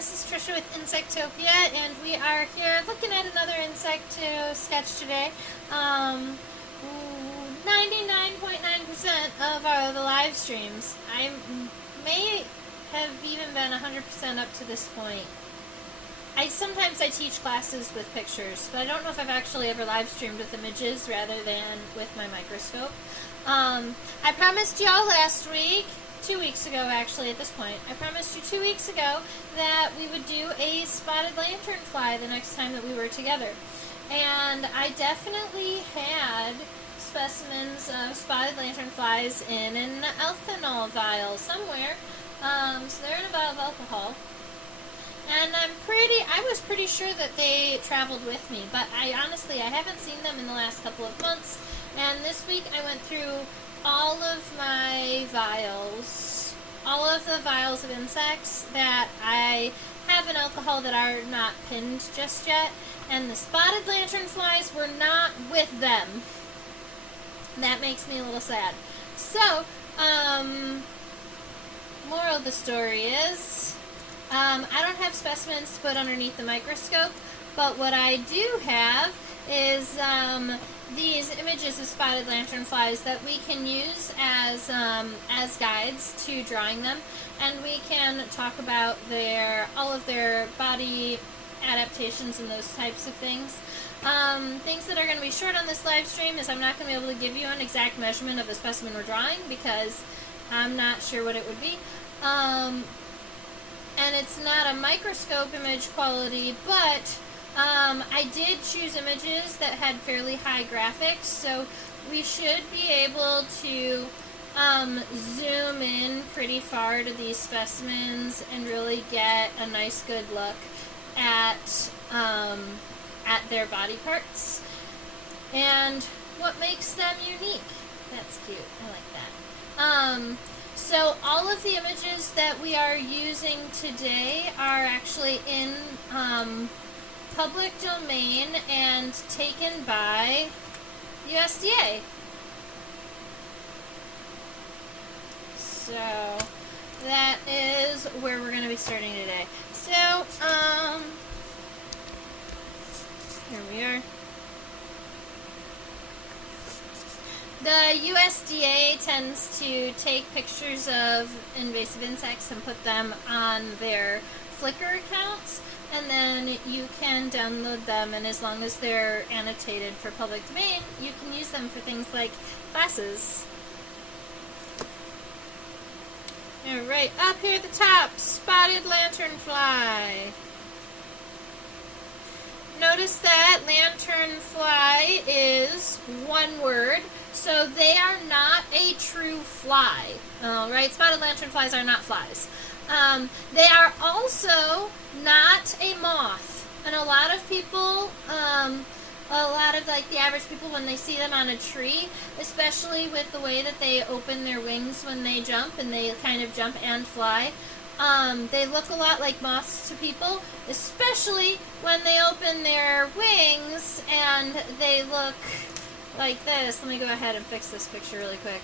this is Trisha with Insectopia, and we are here looking at another insect to sketch today. 99.9% of the live streams, I may have even been 100% up to this point. Sometimes I teach classes with pictures, but I don't know if I've actually ever live streamed with images rather than with my microscope. I promised y'all last week, 2 weeks ago actually at this point, I promised you 2 weeks ago that we would do a spotted lanternfly the next time that we were together. And I definitely had specimens of spotted lanternflies in an ethanol vial somewhere. So they're in a vial of alcohol. And I was pretty sure that they traveled with me, but I haven't seen them in the last couple of months. And this week I went through all of my vials, all of the vials of insects that I have in alcohol that are not pinned just yet, and the spotted lanternflies were not with them. That makes me a little sad. So, moral of the story is, I don't have specimens to put underneath the microscope, but what I do have is these images of spotted lanternflies that we can use as guides to drawing them, and we can talk about all of their body adaptations and those types of things. Things that are going to be short on this live stream is I'm not going to be able to give you an exact measurement of the specimen we're drawing because I'm not sure what it would be. And it's not a microscope image quality, but I did choose images that had fairly high graphics, so we should be able to zoom in pretty far to these specimens and really get a nice good look at their body parts and what makes them unique. That's cute. I like that. So all of the images that we are using today are actually in public domain and taken by USDA. So that is where we're going to be starting today. So, here we are. The USDA tends to take pictures of invasive insects and put them on their Flickr accounts, and then you can download them, and as long as they're annotated for public domain, you can use them for things like classes. Alright, up here at the top, spotted lanternfly. Notice that lanternfly is one word, so they are not a true fly. Right? Spotted lanternflies are not flies. They are also not a moth. And a lot of people, the average people, when they see them on a tree, especially with the way that they open their wings when they jump, and they kind of jump and fly, they look a lot like moths to people, especially when they open their wings and they look like this. Let me go ahead and fix this picture really quick.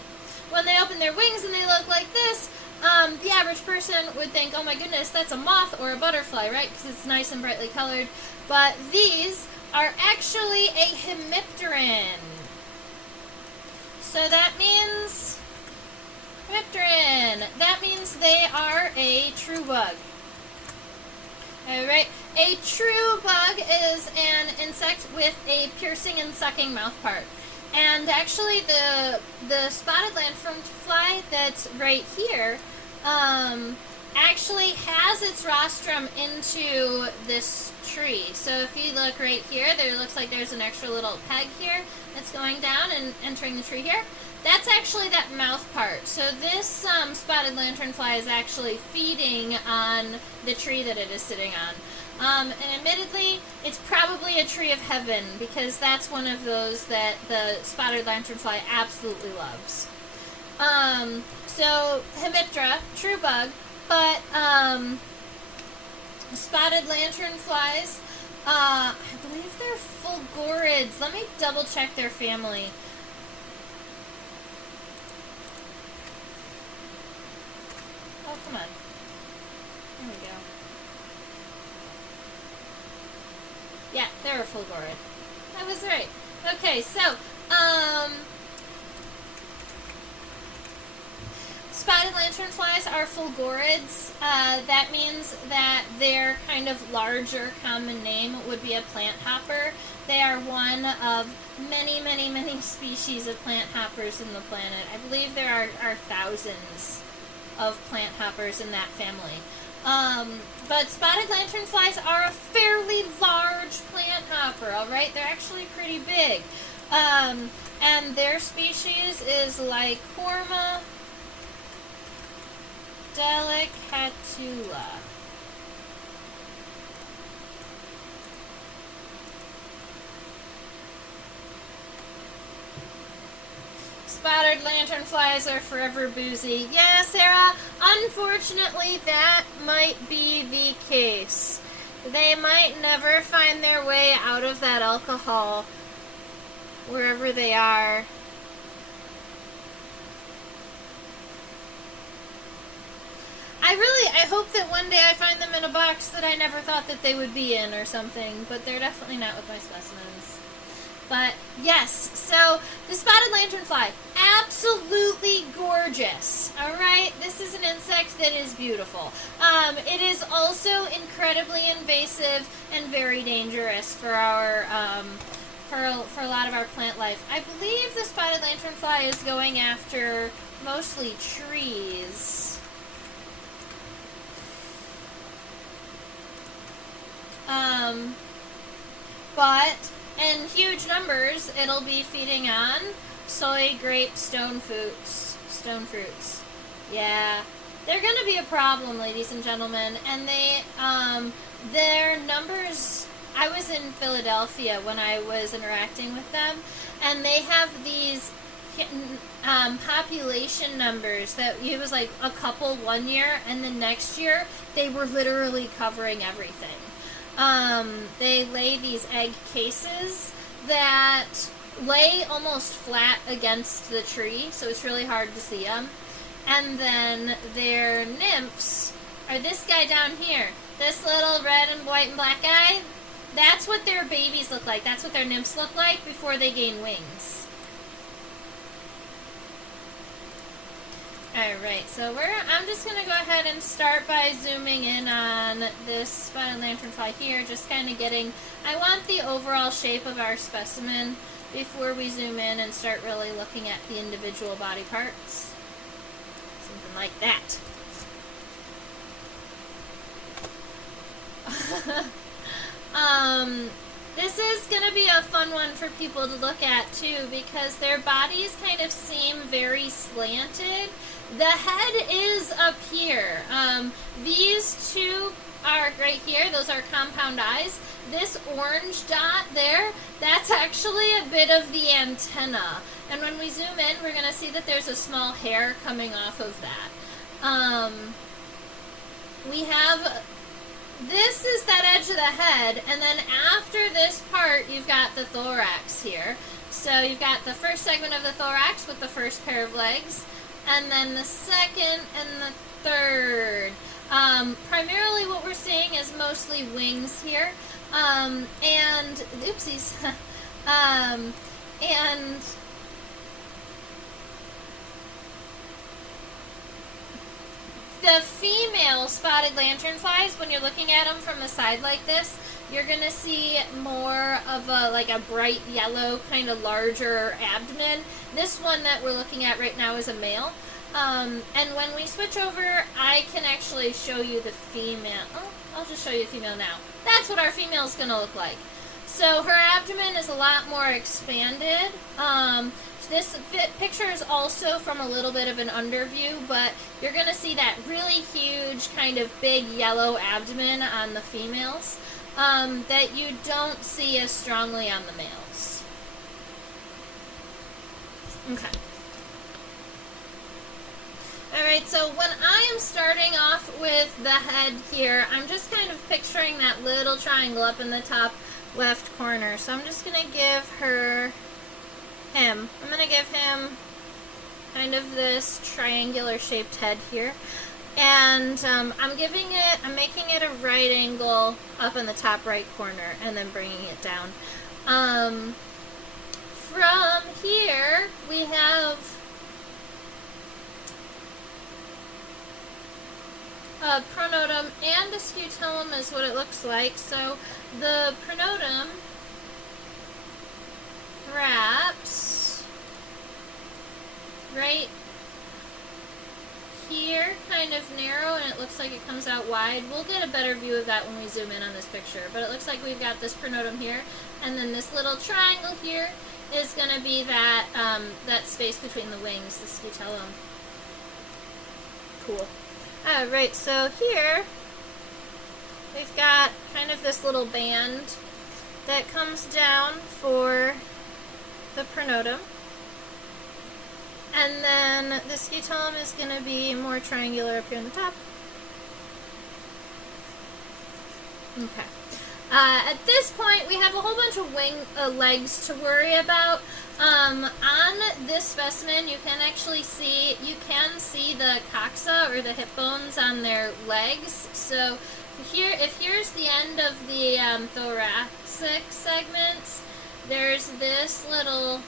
When they open their wings and they look like this, the average person would think, oh my goodness, that's a moth or a butterfly, right? Because it's nice and brightly colored. But these are actually a hemipteran. So that means hemipteran. That means they are a true bug. Alright, a true bug is an insect with a piercing and sucking mouth part. And actually the spotted lanternfly that's right here actually has its rostrum into this tree. So if you look right here, there looks like there's an extra little peg here that's going down and entering the tree here. That's actually that mouth part. So this spotted lanternfly is actually feeding on the tree that it is sitting on. And admittedly, it's probably a tree of heaven, because that's one of those that the spotted lanternfly absolutely loves. So, Hemiptera, true bug, but spotted lanternflies, I believe they're fulgurids. Let me double check their family. Oh, come on. There we go. They're a fulgurid. I was right. Okay, so, spotted lanternflies are fulgurids. That means that their kind of larger common name would be a plant hopper. They are one of many, many, many species of plant hoppers in the planet. I believe there are thousands of plant hoppers in that family. But spotted lanternflies are a fairly large plant hopper, alright? They're actually pretty big. And their species is Lycorma delicatula. Spotted lanternflies are forever boozy. Yeah, Sarah, unfortunately that might be the case. They might never find their way out of that alcohol wherever they are. I hope that one day I find them in a box that I never thought that they would be in or something, but they're definitely not with my specimens. But yes, so the spotted lanternfly, absolutely gorgeous. Alright, this is an insect that is beautiful. It is also incredibly invasive and very dangerous for our for a lot of our plant life. I believe the spotted lanternfly is going after mostly trees. But in huge numbers, it'll be feeding on soy, grape, stone fruits. Yeah, they're going to be a problem, ladies and gentlemen. And they, their numbers. I was in Philadelphia when I was interacting with them, and they have these population numbers that it was like a couple one year, and the next year they were literally covering everything. They lay these egg cases that lay almost flat against the tree, so it's really hard to see them. And then their nymphs are this guy down here. This little red and white and black guy. That's what their babies look like. That's what their nymphs look like before they gain wings. Alright, so I'm just going to go ahead and start by zooming in on this spotted lanternfly here, just kind of getting, I want the overall shape of our specimen before we zoom in and start really looking at the individual body parts. Something like that. This is going to be a fun one for people to look at too, because their bodies kind of seem very slanted. The head is up here. These two are right here. Those are compound eyes. This orange dot there, that's actually a bit of the antenna. And when we zoom in, we're going to see that there's a small hair coming off of that. We have... This is that edge of the head, and then after this part, you've got the thorax here. So you've got the first segment of the thorax with the first pair of legs, and then the second and the third. Primarily what we're seeing is mostly wings here, and, oopsies, and the female spotted lanternflies, when you're looking at them from the side like this, you're going to see more of a bright yellow, kind of larger abdomen. This one that we're looking at right now is a male. And when we switch over, I can actually show you the female. Oh, I'll just show you the female now. That's what our female is going to look like. So her abdomen is a lot more expanded. This picture is also from a little bit of an underview, but you're going to see that really huge kind of big yellow abdomen on the females that you don't see as strongly on the males. Okay. Alright, so when I am starting off with the head here, I'm just kind of picturing that little triangle up in the top left corner. So I'm just going to give I'm going to give him kind of this triangular shaped head here. And I'm making it a right angle up in the top right corner and then bringing it down. From here, we have a pronotum and a scutellum is what it looks like. So the pronotum wraps right here, kind of narrow, and it looks like it comes out wide. We'll get a better view of that when we zoom in on this picture, but it looks like we've got this pronotum here, and then this little triangle here is going to be that that space between the wings, the scutellum. Cool. Alright, so here we've got kind of this little band that comes down for the pronotum. And then the scutellum is going to be more triangular up here on the top. Okay. At this point, we have a whole bunch of legs to worry about. On this specimen, you can actually see, the coxa or the hip bones on their legs. So if here's the end of the thoracic segments, there's this little,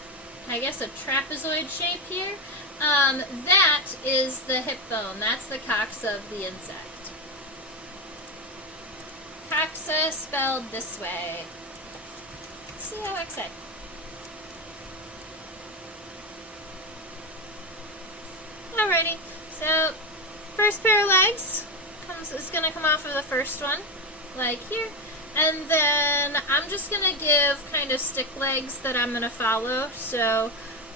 I guess, a trapezoid shape here. That is the hip bone. That's the coxa of the insect. Coxa spelled this way. Let's see how exciting. Alrighty, so first pair of legs is going to come off of the first one, like here. And then I'm just going to give kind of stick legs that I'm going to follow. So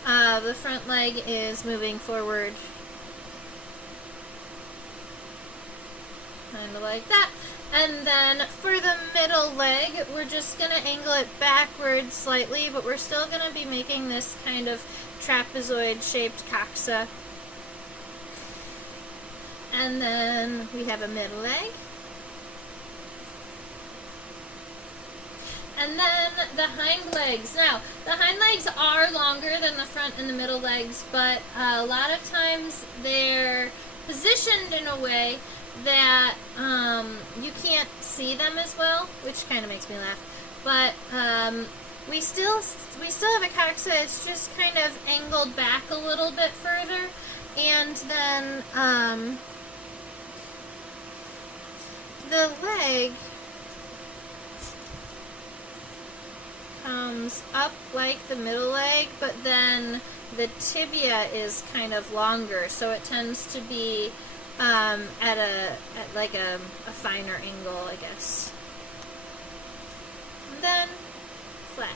the front leg is moving forward, kind of like that. And then for the middle leg, we're just going to angle it backwards slightly, but we're still going to be making this kind of trapezoid-shaped coxa. And then we have a middle leg. And then the hind legs. Now, the hind legs are longer than the front and the middle legs, but a lot of times they're positioned in a way that you can't see them as well, which kind of makes me laugh. But we still have a coxa. It's just kind of angled back a little bit further, and then the leg comes up like the middle leg, but then the tibia is kind of longer, so it tends to be at like a finer angle, I guess. And then flat.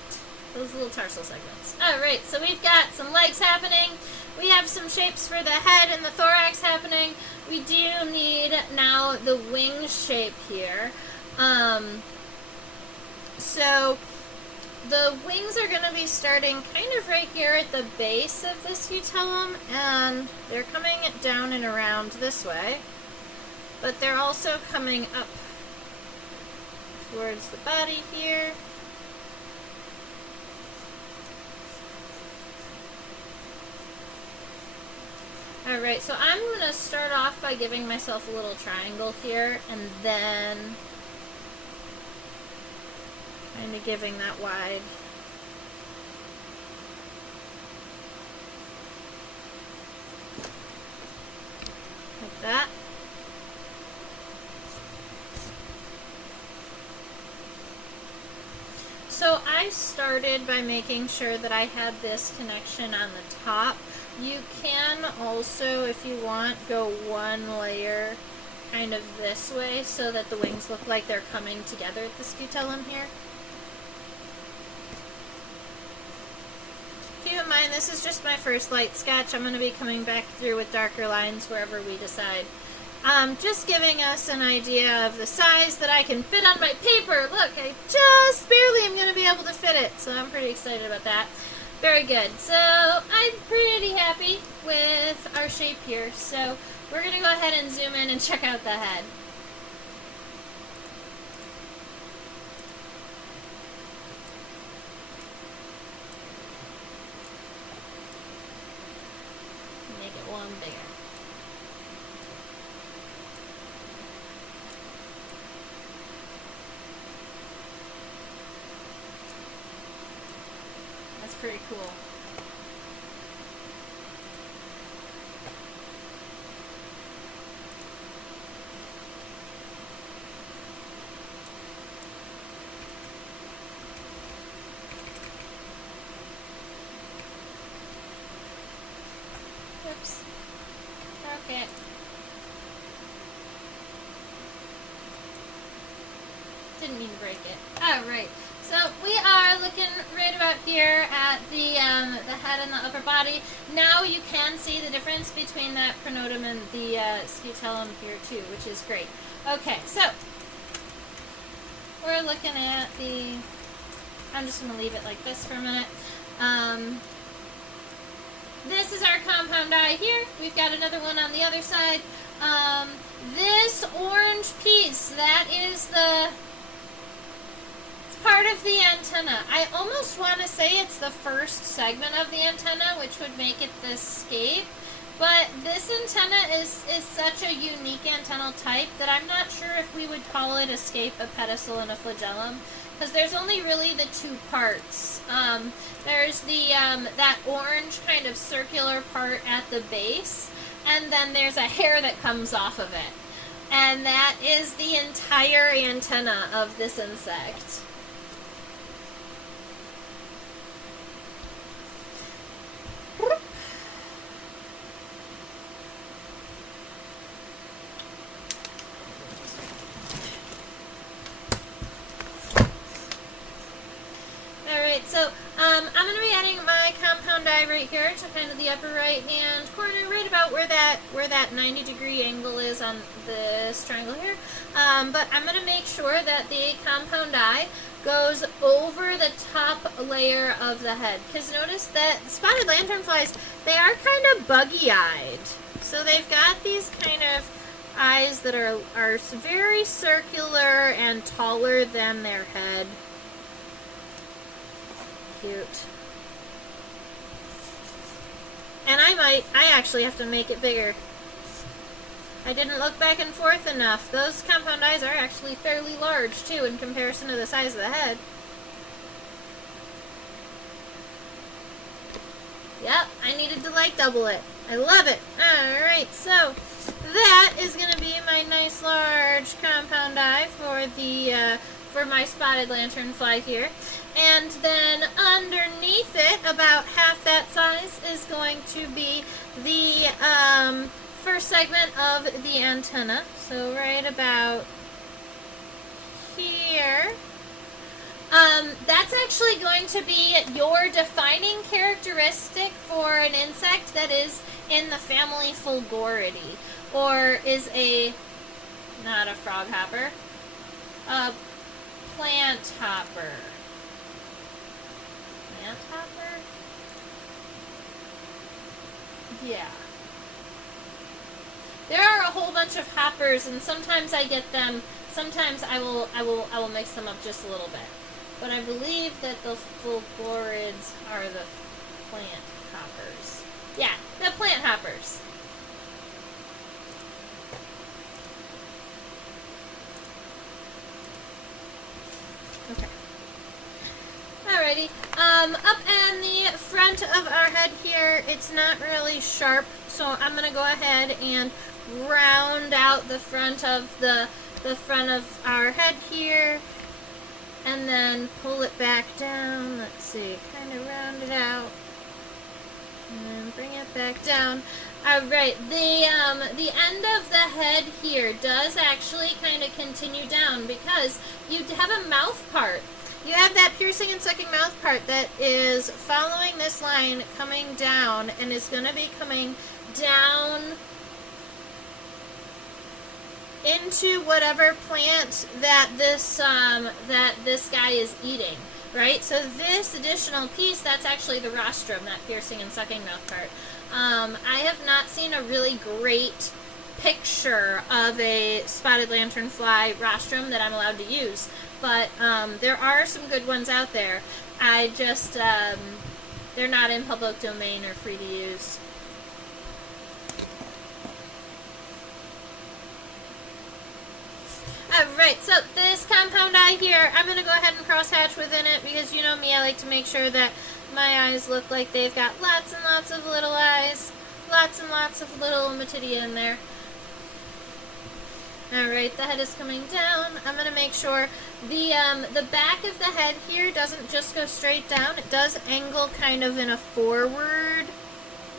Those little tarsal segments. Alright, so we've got some legs happening. We have some shapes for the head and the thorax happening. We do need now the wing shape here. So the wings are going to be starting kind of right here at the base of the scutellum, and they're coming down and around this way, but they're also coming up towards the body here. Alright, so I'm going to start off by giving myself a little triangle here, and then kind of giving that wide. Like that. So I started by making sure that I had this connection on the top. You can also, if you want, go one layer kind of this way so that the wings look like they're coming together at the scutellum here. Keep in mind, this is just my first light sketch. I'm going to be coming back through with darker lines wherever we decide. Just giving us an idea of the size that I can fit on my paper. Look, I just barely am going to be able to fit it, so I'm pretty excited about that. Very good. So I'm pretty happy with our shape here. So we're going to go ahead and zoom in and check out the head. Make it one bigger. pretty cool. Oops. Okay. Didn't mean to break it. Alright. So we are looking right about here at the head and the upper body. Now you can see the difference between that pronotum and the scutellum here too, which is great. Okay, so we're looking at the, I'm just going to leave it like this for a minute. This is our compound eye here. We've got another one on the other side. This orange piece, that is the part of the antenna. I almost want to say it's the first segment of the antenna, which would make it this scape. But this antenna is such a unique antennal type that I'm not sure if we would call it a scape, a pedicel, and a flagellum, because there's only really the two parts. There's the that orange kind of circular part at the base, and then there's a hair that comes off of it. And that is the entire antenna of this insect. So I'm going to be adding my compound eye right here to kind of the upper right hand corner, right about where that 90-degree angle is on this triangle here. But I'm going to make sure that the compound eye goes over the top layer of the head. Because notice that spotted lanternflies, they are kind of buggy-eyed. So they've got these kind of eyes that are very circular and taller than their head. Cute. And I actually have to make it bigger. I didn't look back and forth enough. Those compound eyes are actually fairly large too in comparison to the size of the head. Yep, I needed to like double it. I love it. Alright, so that is going to be my nice large compound eye for the for my spotted lanternfly here. And then underneath it, about half that size, is going to be the first segment of the antenna. So right about here. That's actually going to be your defining characteristic for an insect that is in the family Fulgoridae, or is not a frog hopper, a plant hopper. Plant hopper? Yeah. There are a whole bunch of hoppers, and sometimes I get them. Sometimes I will mix them up just a little bit. But I believe that the Fulgorids are the plant hoppers. Yeah, the plant hoppers. Okay. Alrighty. Up in the front of our head here, it's not really sharp, so I'm gonna go ahead and round out the front of the front of our head here, and then pull it back down. Let's see, kind of round it out, and then bring it back down. Alright, the end of the head here does actually kind of continue down because you have a mouth part. You have that piercing and sucking mouth part that is following this line coming down and is going to be coming down into whatever plant that this guy is eating, right? So this additional piece, that's actually the rostrum, that piercing and sucking mouth part. I have not seen a really great picture of a spotted lanternfly rostrum that I'm allowed to use, but there are some good ones out there. I just they're not in public domain or free to use. Alright, so this compound eye here, I'm going to go ahead and crosshatch within it because you know me, I like to make sure that my eyes look like they've got lots and lots of little eyes, lots and lots of little ommatidia in there. Alright, the head is coming down. I'm going to make sure the back of the head here doesn't just go straight down. It does angle kind of in a forward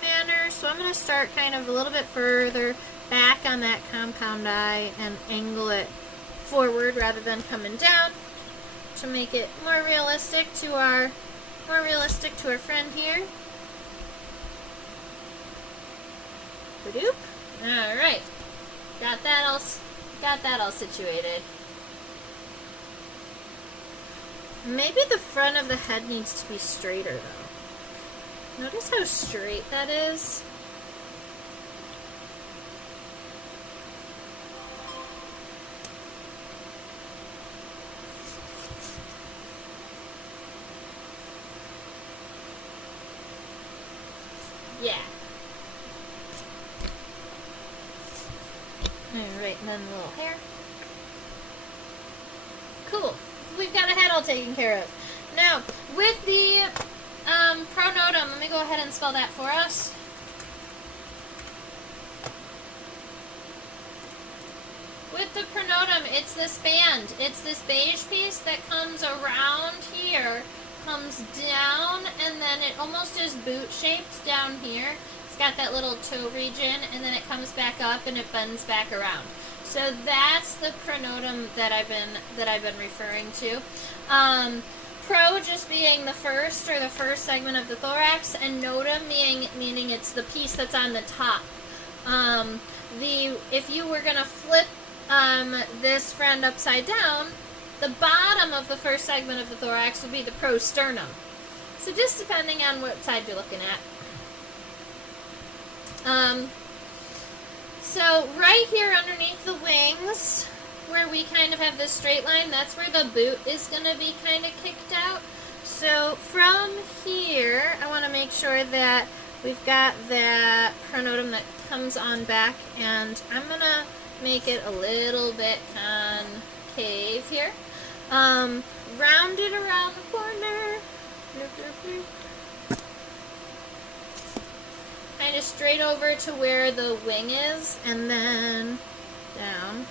manner. So I'm going to start kind of a little bit further back on that compound eye and angle it forward rather than coming down to make it more realistic to our friend here. Ba-doop. Alright. Got that all situated. Maybe the front of the head needs to be straighter though. Notice how straight that is? Yeah. Alright, and then a little hair. Cool. We've got a head all taken care of. Now, with the pronotum, let me go ahead and spell that for us. With the pronotum, it's this band. It's this beige piece that comes around here, comes down, and then it almost is boot-shaped down here. It's got that little toe region, and then it comes back up and it bends back around. So that's the pronotum that I've been referring to. Pro just being the first segment of the thorax, and notum meaning it's the piece that's on the top. If you were gonna flip this friend upside down, the bottom of the first segment of the thorax would be the prosternum. So just depending on what side you're looking at. So right here underneath the wings, where we kind of have this straight line, that's where the boot is going to be kind of kicked out. So from here, I want to make sure that we've got that pronotum that comes on back, and I'm going to make it a little bit concave here. Round it around the corner. Kind of straight over to where the wing is, and then down.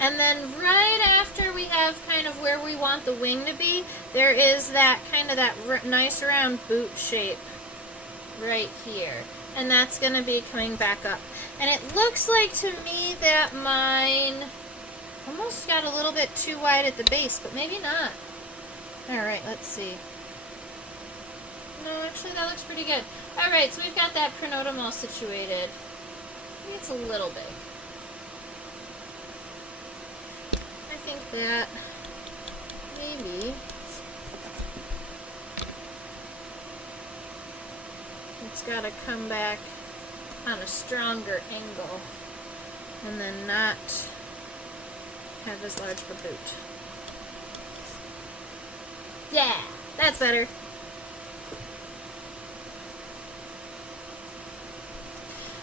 And then right after we have kind of where we want the wing to be, there is that kind of that nice round boot shape right here. And that's going to be coming back up. And it looks like to me that mine almost got a little bit too wide at the base, but maybe not. Alright, let's see. No, actually that looks pretty good. Alright, so we've got that pronotum all situated. Maybe it's a little big. I think that maybe it's got to come back on a stronger angle and then not have as large of a boot. Yeah, that's better.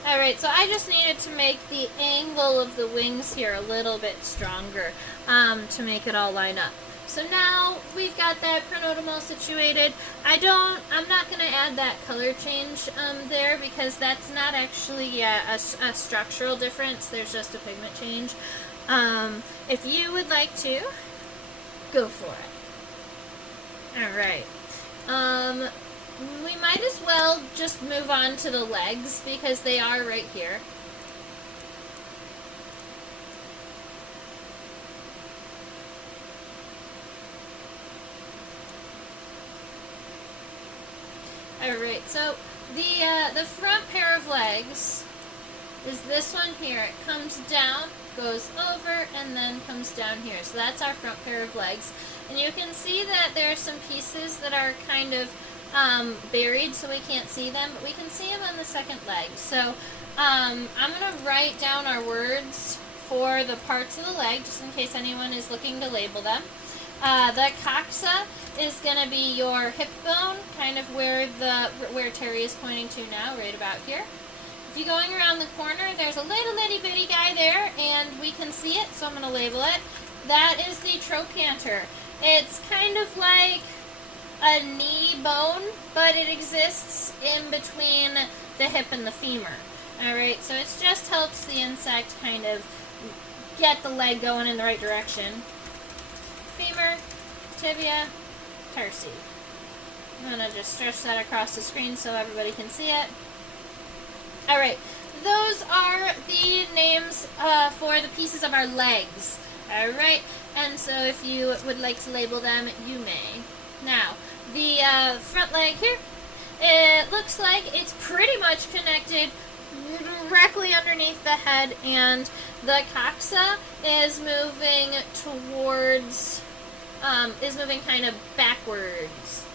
Alright, so I just needed to make the angle of the wings here a little bit stronger to make it all line up. So now we've got that pronotum all situated. I'm not going to add that color change there because that's not actually a structural difference. There's just a pigment change. If you would like to, go for it. Alright. We might as well just move on to the legs because they are right here. Alright, so the front pair of legs is this one here. It comes down, goes over, and then comes down here. So that's our front pair of legs. And you can see that there are some pieces that are kind of buried, so we can't see them, but we can see them on the second leg. So I'm going to write down our words for the parts of the leg, just in case anyone is looking to label them. The coxa is going to be your hip bone, kind of where Terry is pointing to now, right about here. If you're going around the corner, there's a little itty bitty guy there, and we can see it, so I'm going to label it. That is the trochanter. It's kind of like a knee bone, but it exists in between the hip and the femur. Alright, so it just helps the insect kind of get the leg going in the right direction. Femur, tibia, tarsi. I'm going to just stretch that across the screen so everybody can see it. Alright, those are the names for the pieces of our legs. Alright, and so if you would like to label them, you may. Now, the front leg here, it looks like it's pretty much connected directly underneath the head, and the coxa is moving towards, is moving kind of backwards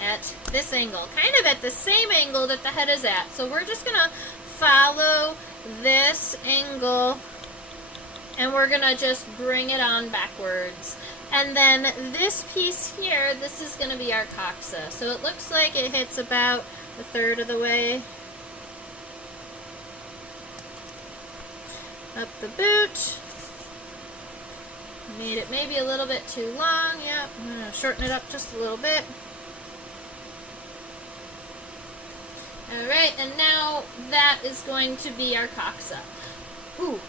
at this angle, kind of at the same angle that the head is at. So we're just going to follow this angle, and we're going to just bring it on backwards. And then this piece here, this is going to be our coxa. So it looks like it hits about a third of the way up the boot. Made it maybe a little bit too long. Yep, I'm going to shorten it up just a little bit. Alright, and now that is going to be our coxa. Ooh.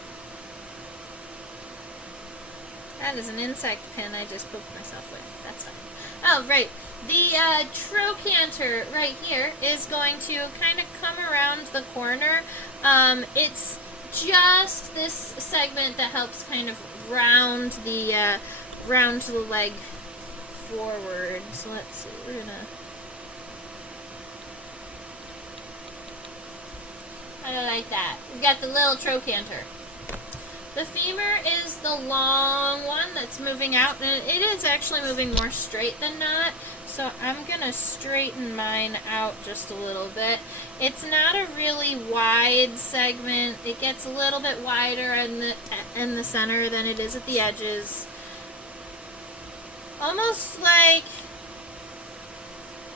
That is an insect pin I just poked myself with. That's fine. Oh, right. The trochanter right here is going to kind of come around the corner. It's just this segment that helps kind of round the leg forward. So let's see. We're gonna. I like that. We've got the little trochanter. The femur is the long one that's moving out, and it is actually moving more straight than not, so I'm going to straighten mine out just a little bit. It's not a really wide segment. It gets a little bit wider in the center than it is at the edges. Almost like,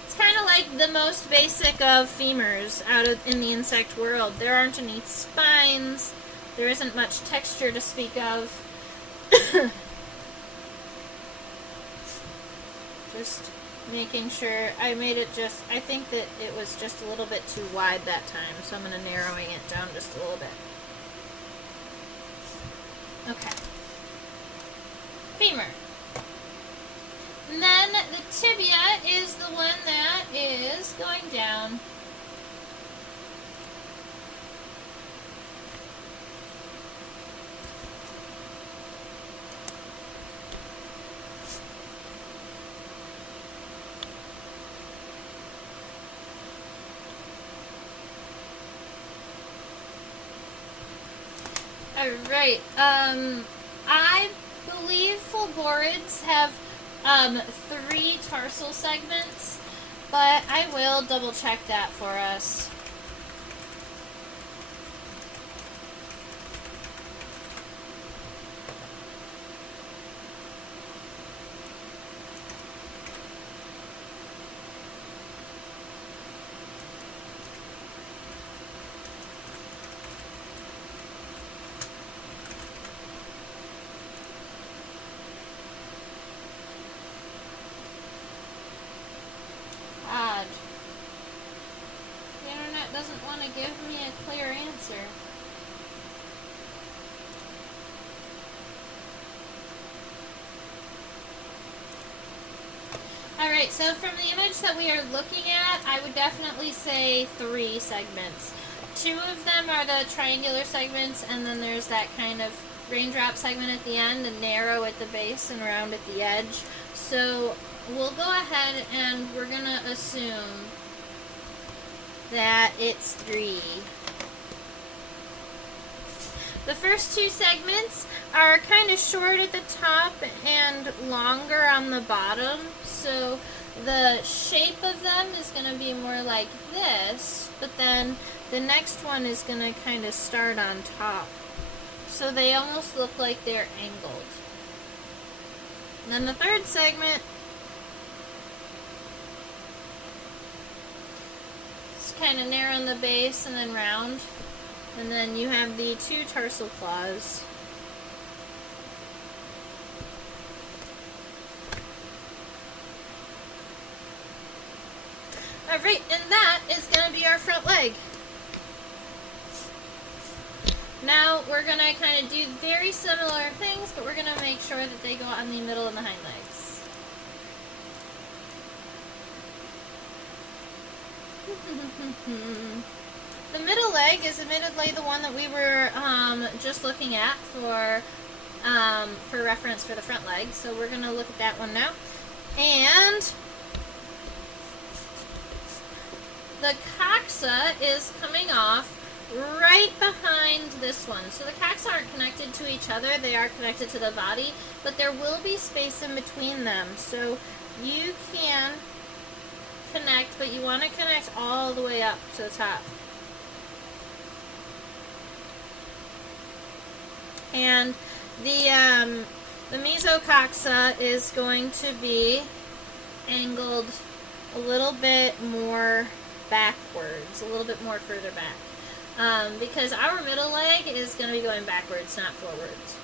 it's kind of like the most basic of femurs in the insect world. There aren't any spines. There isn't much texture to speak of. Just making sure I made it just, I think that it was just a little bit too wide that time, so I'm going to narrowing it down just a little bit. Okay. Femur. And then the tibia is the one that is going down. Alright, I believe fulgorids have 3 tarsal segments, but I will double check that for us. Doesn't want to give me a clear answer. Alright, so from the image that we are looking at, I would definitely say 3 segments. 2 of them are the triangular segments, and then there's that kind of raindrop segment at the end, and narrow at the base and round at the edge. So we'll go ahead and we're going to assume that it's 3. The first 2 segments are kind of short at the top and longer on the bottom, so the shape of them is going to be more like this, but then the next one is going to kind of start on top. So they almost look like they're angled. And then the third segment kind of narrow on the base and then round, and then you have the 2 tarsal claws. Alright, and that is going to be our front leg. Now we're going to kind of do very similar things, but we're going to make sure that they go on the middle and the hind legs. The middle leg is admittedly the one that we were just looking at for reference for the front leg. So we're going to look at that one now. And the coxa is coming off right behind this one. So the coxa aren't connected to each other. They are connected to the body, but there will be space in between them. So you can connect, but you want to connect all the way up to the top. And the mesocoxa is going to be angled a little bit more backwards, a little bit more further back, because our middle leg is going to be going backwards, not forwards.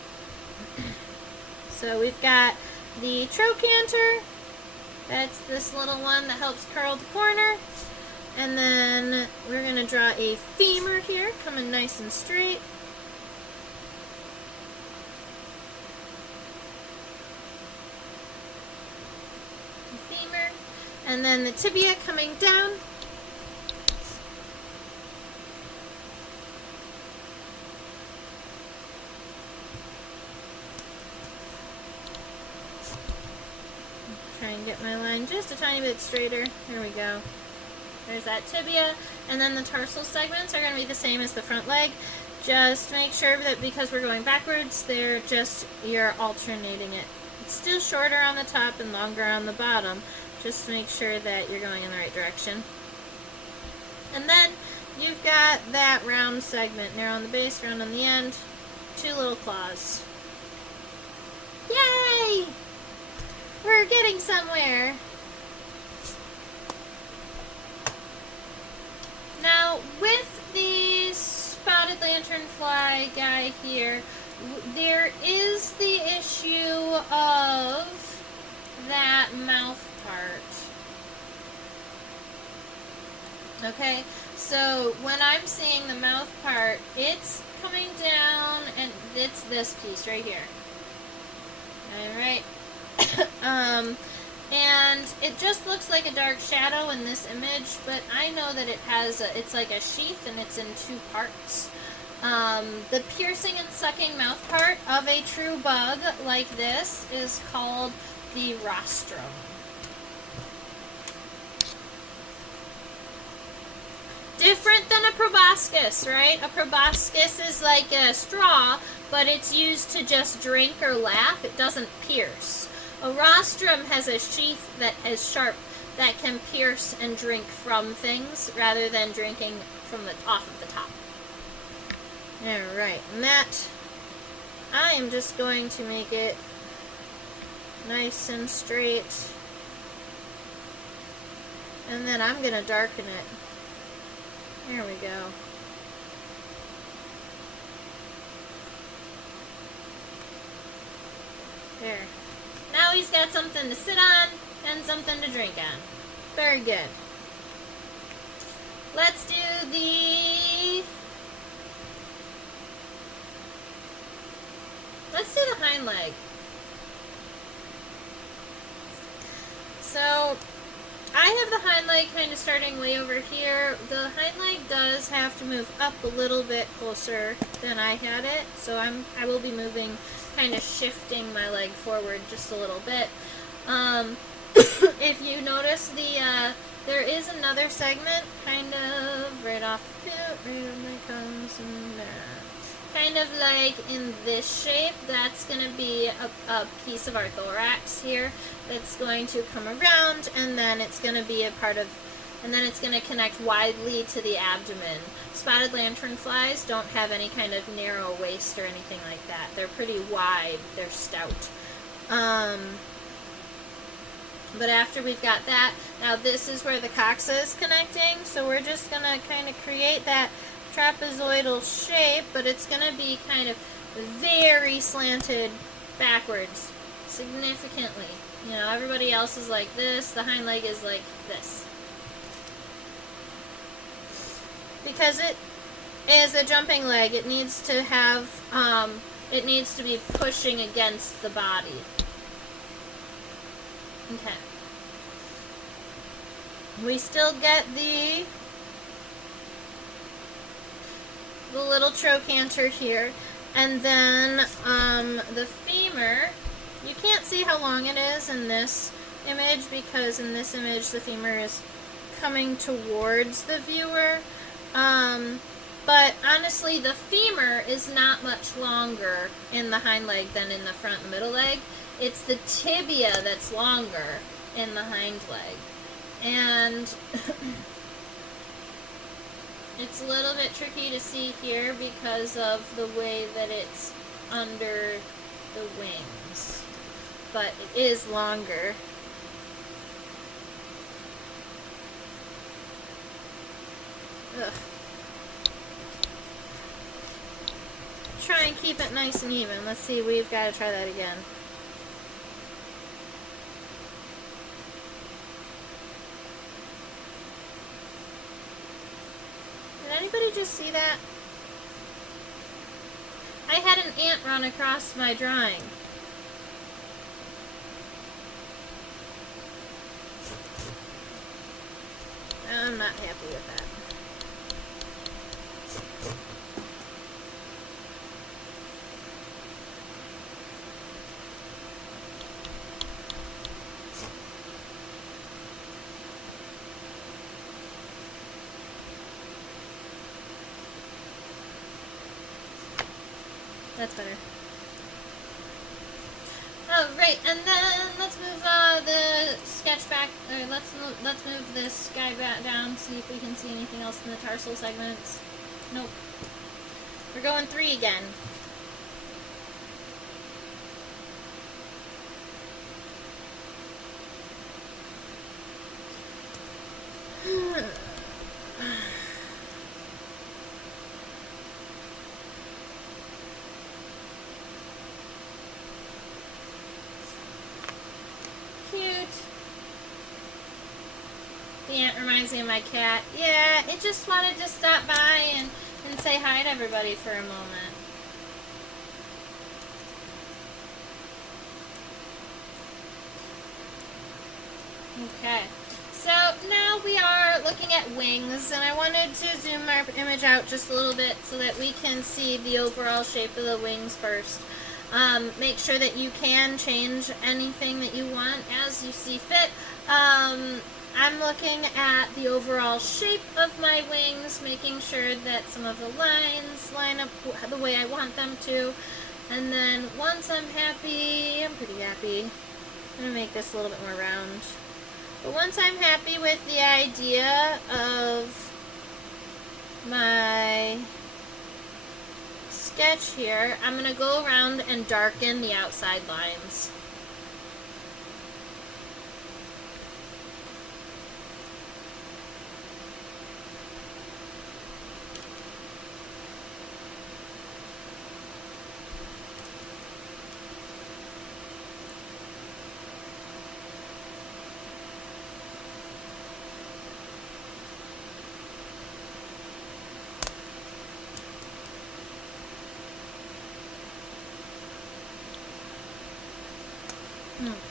So we've got the trochanter, that's this little one that helps curl the corner, and then we're going to draw a femur here, coming nice and straight. Femur, and then the tibia coming down. Try and get my line just a tiny bit straighter. There we go. There's that tibia, and then the tarsal segments are going to be the same as the front leg. Just make sure that because we're going backwards, you're alternating it. It's still shorter on the top and longer on the bottom. Just make sure that you're going in the right direction. And then you've got that round segment, narrow on the base, round on the end, two little claws. Yay! We're getting somewhere. Now, with the spotted lanternfly guy here, there is the issue of that mouth part. Okay, so when I'm seeing the mouth part, it's coming down, and it's this piece right here. Alright. And it just looks like a dark shadow in this image, but I know that it has it's like a sheath, and it's in two parts. The piercing and sucking mouth part of a true bug like this is called the rostrum. Different than a proboscis, right? A proboscis is like a straw, but it's used to just drink or lap. It doesn't pierce. A rostrum has a sheath that is sharp that can pierce and drink from things rather than drinking from off of the top. Alright, and that, I am just going to make it nice and straight, and then I'm going to darken it. There we go. There. Now he's got something to sit on and something to drink on. Very good. Let's do the hind leg. So I have the hind leg kind of starting way over here. The hind leg does have to move up a little bit closer than I had it, so I will be moving, kind of shifting my leg forward just a little bit. If you notice, there is another segment kind of right off the boot, right on my comes and that. Kind of like in this shape. That's going to be a piece of our thorax here that's going to come around, and then it's going to be a part of, and then it's going to connect widely to the abdomen. Spotted lanternflies don't have any kind of narrow waist or anything like that. They're pretty wide. They're stout. But after we've got that, now this is where the coxa is connecting, so we're just going to kind of create that trapezoidal shape, but it's going to be kind of very slanted backwards, significantly. You know, everybody else is like this, the hind leg is like this. because it is a jumping leg, it needs to have, it needs to be pushing against the body. Okay. We still get the little trochanter here, and then the femur. You can't see how long it is in this image because in this image the femur is coming towards the viewer. But honestly, the femur is not much longer in the hind leg than in the front and middle leg. It's the tibia that's longer in the hind leg. And it's a little bit tricky to see here because of the way that it's under the wings. But it is longer. Ugh. Try and keep it nice and even. Let's see, we've got to try that again. Did anybody just see that? I had an ant run across my drawing. I'm not happy with that. That's better. Oh, right, and then let's move the sketch back. Let's move this guy back down. See if we can see anything else in the tarsal segments. Nope. We're going 3 again. The ant reminds me of my cat. Yeah, it just wanted to stop by and say hi to everybody for a moment. Okay, so now we are looking at wings, and I wanted to zoom our image out just a little bit so that we can see the overall shape of the wings first. Make sure that you can change anything that you want as you see fit. I'm looking at the overall shape of my wings, making sure that some of the lines line up the way I want them to. And then once I'm happy, I'm pretty happy. I'm going to make this a little bit more round. But once I'm happy with the idea of my sketch here, I'm going to go around and darken the outside lines.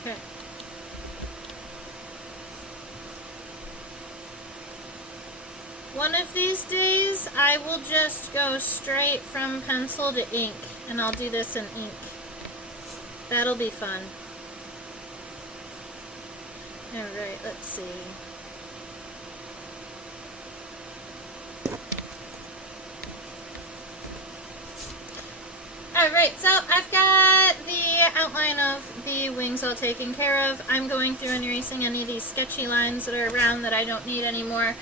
Okay. One of these days, I will just go straight from pencil to ink, and I'll do this in ink. That'll be fun. Alright, let's see. Alright, so I've got the outline of the wings all taken care of. I'm going through and erasing any of these sketchy lines that are around that I don't need anymore.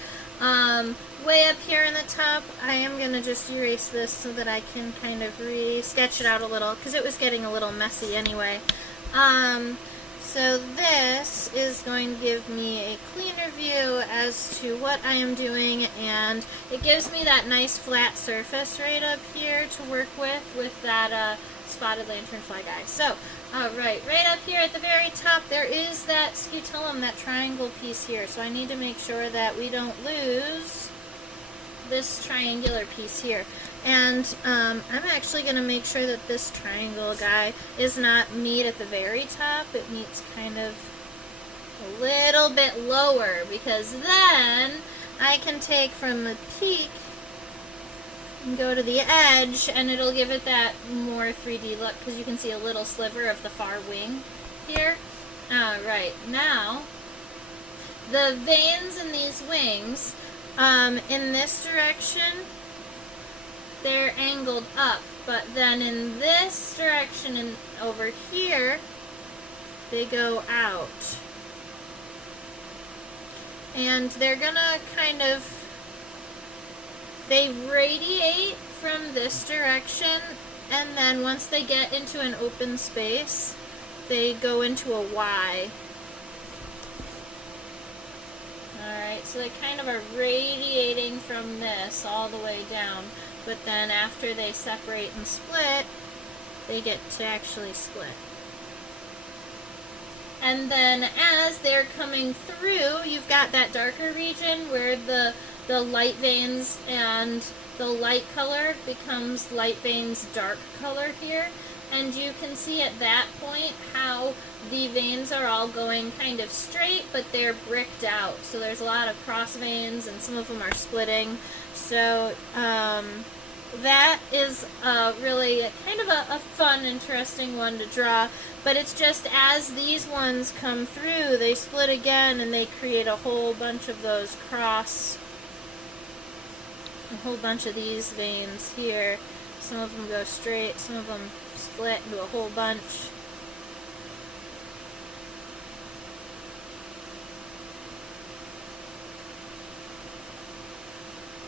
Way up here in the top, I am going to just erase this so that I can kind of re-sketch it out a little, because it was getting a little messy anyway. So this is going to give me a cleaner view as to what I am doing, and it gives me that nice flat surface right up here to work with that spotted lanternfly guy. So, right up here at the very top, there is that scutellum, that triangle piece here. So I need to make sure that we don't lose this triangular piece here. And I'm actually going to make sure that this triangle guy is not meet at the very top. It meets kind of a little bit lower, because then I can take from the peak and go to the edge, and it'll give it that more 3D look, because you can see a little sliver of the far wing here. Right, now the veins in these wings, in this direction, they're angled up, but then in this direction and over here, they go out. And they're gonna kind of, they radiate from this direction, and then once they get into an open space, they go into a Y. Alright, so they kind of are radiating from this all the way down, but then after they separate and split, they get to actually split. And then as they're coming through, you've got that darker region where the light veins and the light color becomes light veins dark color here. And you can see at that point how the veins are all going kind of straight, but they're bricked out. So there's a lot of cross veins, and some of them are splitting. So that is really kind of a fun, interesting one to draw. But it's just as these ones come through, they split again, and they create a whole bunch of those a whole bunch of these veins here. Some of them go straight, some of them split into a whole bunch.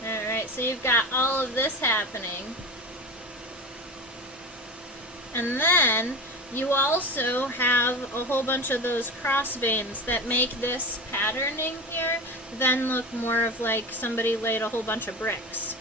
Alright, so you've got all of this happening. And then you also have a whole bunch of those cross veins that make this patterning here then look more of like somebody laid a whole bunch of bricks.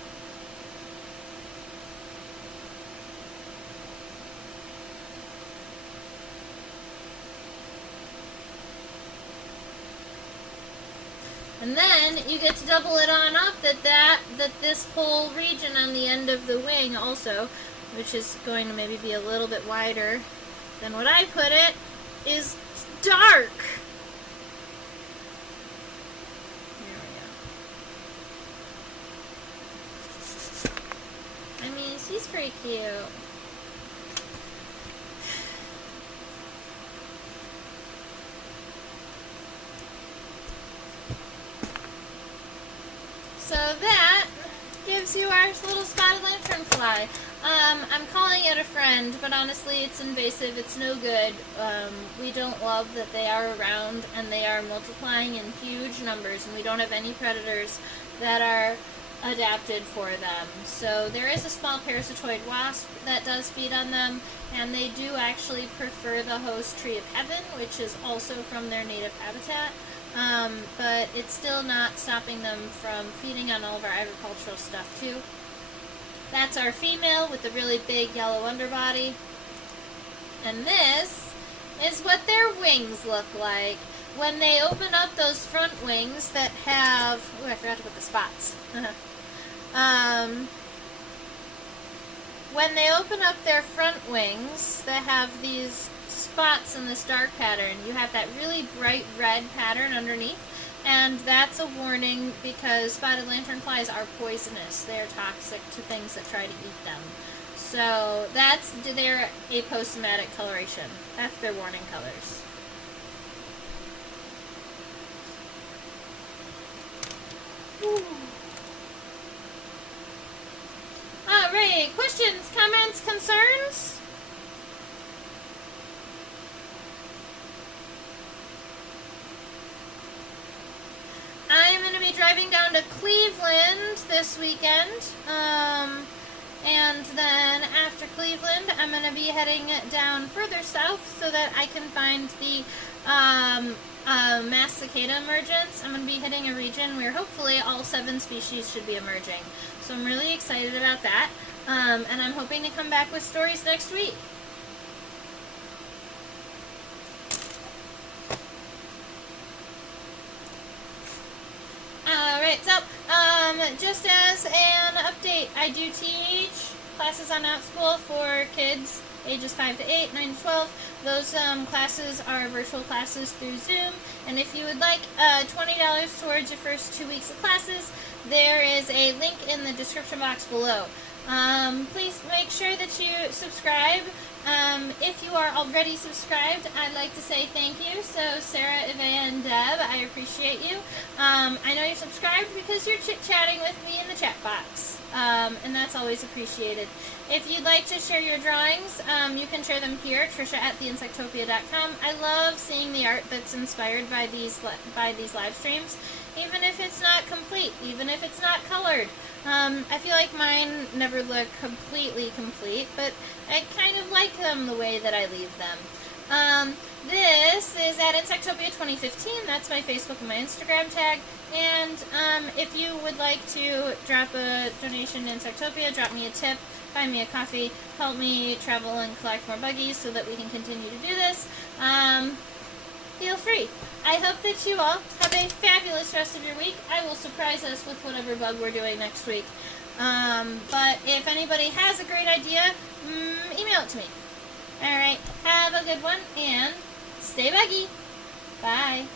And then you get to double it on up that this whole region on the end of the wing also, which is going to maybe be a little bit wider than what I put it, is dark. There we go. I mean, she's pretty cute. So that gives you our little spotted lanternfly. I'm calling it a friend, but honestly it's invasive, it's no good. We don't love that they are around, and they are multiplying in huge numbers, and we don't have any predators that are adapted for them. So there is a small parasitoid wasp that does feed on them, and they do actually prefer the host tree of heaven, which is also from their native habitat. But it's still not stopping them from feeding on all of our agricultural stuff too. That's our female with the really big yellow underbody. And this is what their wings look like. When they open up those front wings that have... Ooh, I forgot to put the spots. When they open up their front wings that have these spots in this dark pattern, you have that really bright red pattern underneath, and that's a warning because spotted lanternflies are poisonous. They're toxic to things that try to eat them. So that's their aposematic coloration. That's their warning colors. Alright, questions, comments, concerns? I'm going to be driving down to Cleveland this weekend, and then after Cleveland, I'm going to be heading down further south so that I can find the mass cicada emergence. I'm going to be hitting a region where hopefully all 7 species should be emerging. So I'm really excited about that, and I'm hoping to come back with stories next week. Alright, so just as an update, I do teach classes on OutSchool for kids ages 5 to 8, 9 to 12. Those classes are virtual classes through Zoom, and if you would like $20 towards your first 2 weeks of classes, there is a link in the description box below. Please make sure that you subscribe. If you are already subscribed, I'd like to say thank you. So Sarah, Eva, and Deb, I appreciate you. I know you're subscribed because you're chit-chatting with me in the chat box, and that's always appreciated. If you'd like to share your drawings, you can share them here, Trisha@theinsectopia.com. I love seeing the art that's inspired by these live streams, even if it's not complete, even if it's not colored. I feel like mine never look completely complete, but I kind of like them the way that I leave them. This is at Insectopia 2015. That's my Facebook and my Instagram tag. And if you would like to drop a donation to Insectopia, drop me a tip, buy me a coffee, help me travel and collect more buggies so that we can continue to do this, feel free. I hope that you all have a fabulous rest of your week. I will surprise us with whatever bug we're doing next week. But if anybody has a great idea, email it to me. Alright, have a good one, and stay buggy. Bye.